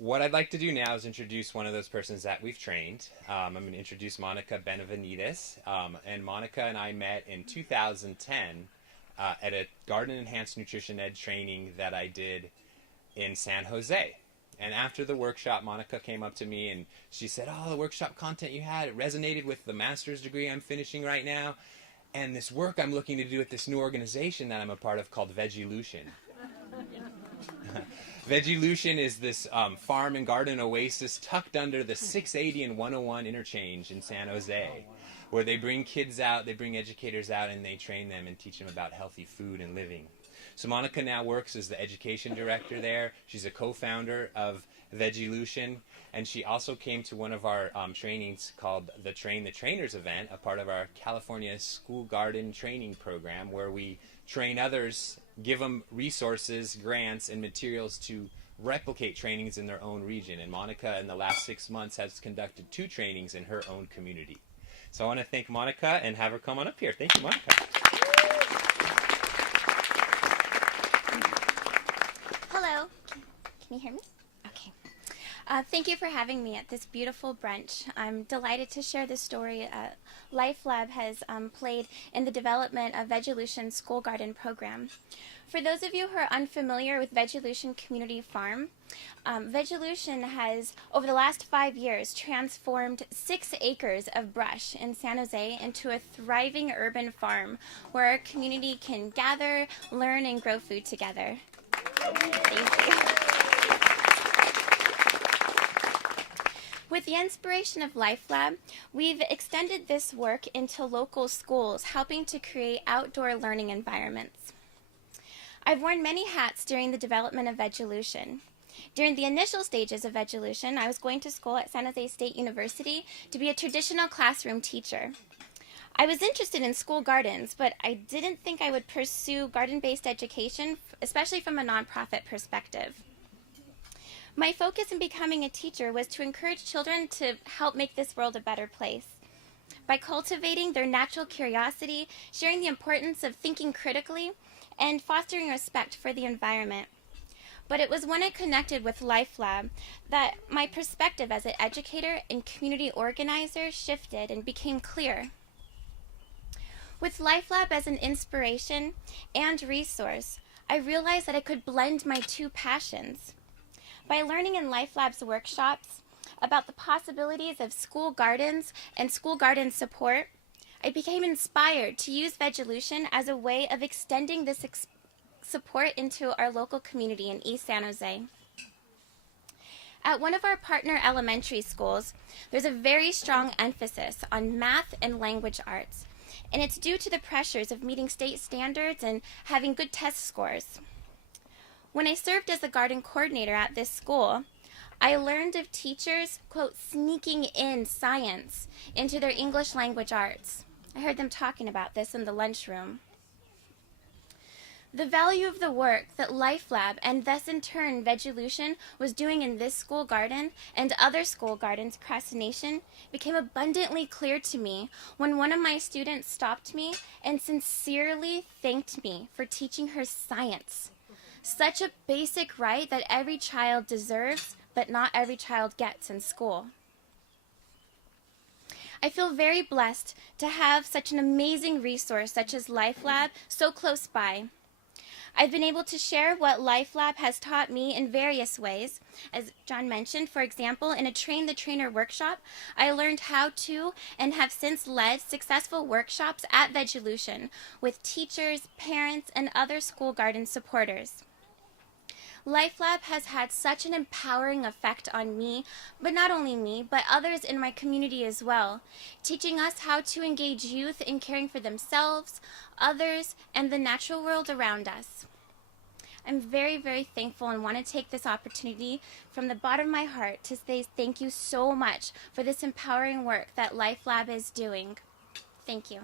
What I'd like to do now is introduce one of those persons that we've trained. I'm going to introduce Monica Benevidas. And Monica and I met in 2010 at a Garden Enhanced Nutrition Ed training that I did in San Jose. And after the workshop, Monica came up to me and she said, "Oh, the workshop content you had, it resonated with the master's degree I'm finishing right now. And this work I'm looking to do at this new organization that I'm a part of called Veggielution." Veggielution is this farm and garden oasis tucked under the 680 and 101 interchange in San Jose, where they bring kids out, they bring educators out, and they train them and teach them about healthy food and living. So Monica now works as the education director there. She's a co-founder of Veggielution, and she also came to one of our trainings called the Train the Trainers event, a part of our California School Garden Training Program, where we train others, give them resources, grants, and materials to replicate trainings in their own region. And Monica, in the last 6 months, has conducted 2 trainings in her own community. So I want to thank Monica and have her come on up here. Thank you, Monica. Hello. Can you hear me? Okay. Thank you for having me at this beautiful brunch. I'm delighted to share the story Life Lab has played in the development of Veggielution School Garden Program. For those of you who are unfamiliar with Veggielution Community Farm, Veggielution has, over the last 5 years, transformed 6 acres of brush in San Jose into a thriving urban farm where our community can gather, learn, and grow food together. Thank you. With the inspiration of Life Lab, we've extended this work into local schools, helping to create outdoor learning environments. I've worn many hats during the development of Veggielution. During the initial stages of Veggielution, I was going to school at San Jose State University to be a traditional classroom teacher. I was interested in school gardens, but I didn't think I would pursue garden-based education, especially from a nonprofit perspective. My focus in becoming a teacher was to encourage children to help make this world a better place. By cultivating their natural curiosity, sharing the importance of thinking critically, and fostering respect for the environment. But it was when I connected with Life Lab that my perspective as an educator and community organizer shifted and became clear. With Life Lab as an inspiration and resource, I realized that I could blend my 2 passions. By learning in Life Lab's workshops about the possibilities of school gardens and school garden support, I became inspired to use Veggielution as a way of extending this support into our local community in East San Jose. At one of our partner elementary schools, there's a very strong emphasis on math and language arts, and it's due to the pressures of meeting state standards and having good test scores. When I served as the garden coordinator at this school, I learned of teachers, quote, sneaking in science into their English language arts. I heard them talking about this in the lunchroom. The value of the work that Life Lab and thus in turn Veggielution was doing in this school garden and other school gardens across the nation became abundantly clear to me when one of my students stopped me and sincerely thanked me for teaching her science. Such a basic right that every child deserves, but not every child gets in school. I feel very blessed to have such an amazing resource such as Life Lab so close by. I've been able to share what Life Lab has taught me in various ways. As John mentioned, for example, in a Train the Trainer workshop, I learned how to and have since led successful workshops at Veggielution with teachers, parents, and other school garden supporters. Life Lab has had such an empowering effect on me, but not only me, but others in my community as well, teaching us how to engage youth in caring for themselves, others, and the natural world around us. I'm very, very thankful and want to take this opportunity from the bottom of my heart to say thank you so much for this empowering work that Life Lab is doing. Thank you.